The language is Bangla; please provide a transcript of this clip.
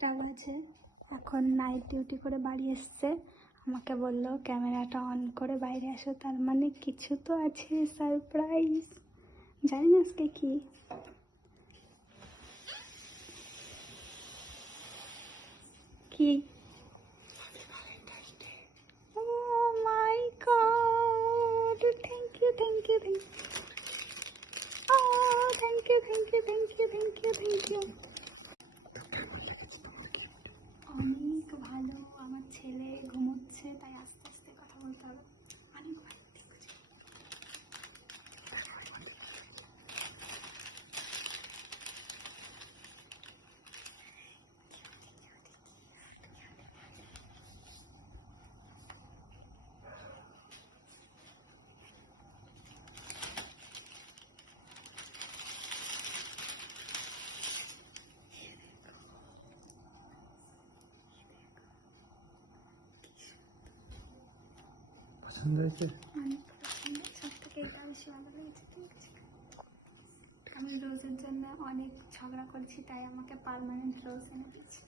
1টা বাজে, এখন নাইট ডিউটি করে বাড়ি এসছে। আমাকে বললো ক্যামেরাটা অন করে বাইরে আসো, তার মানে কিছু তো আছে সারপ্রাইজ। জানি না আজকে কি। কি? Oh my god, thank you thank you thank you. Thank you thank you thank you thank you thank you. অনেক ভালো। আমার ছেলে ঘুমোচ্ছে, তাই আস্তে আস্তে কথা বলতে হবে। অনেক ভালো। পছন্দ হয়েছে? অনেক পছন্দ, সব থেকে এটা বেশি ভালো লেগেছে। ঠিক আছে, আমি রোজের জন্য অনেক ঝগড়া করছি, তাই আমাকে পার্মানেন্ট রোজ এনে দিয়েছি।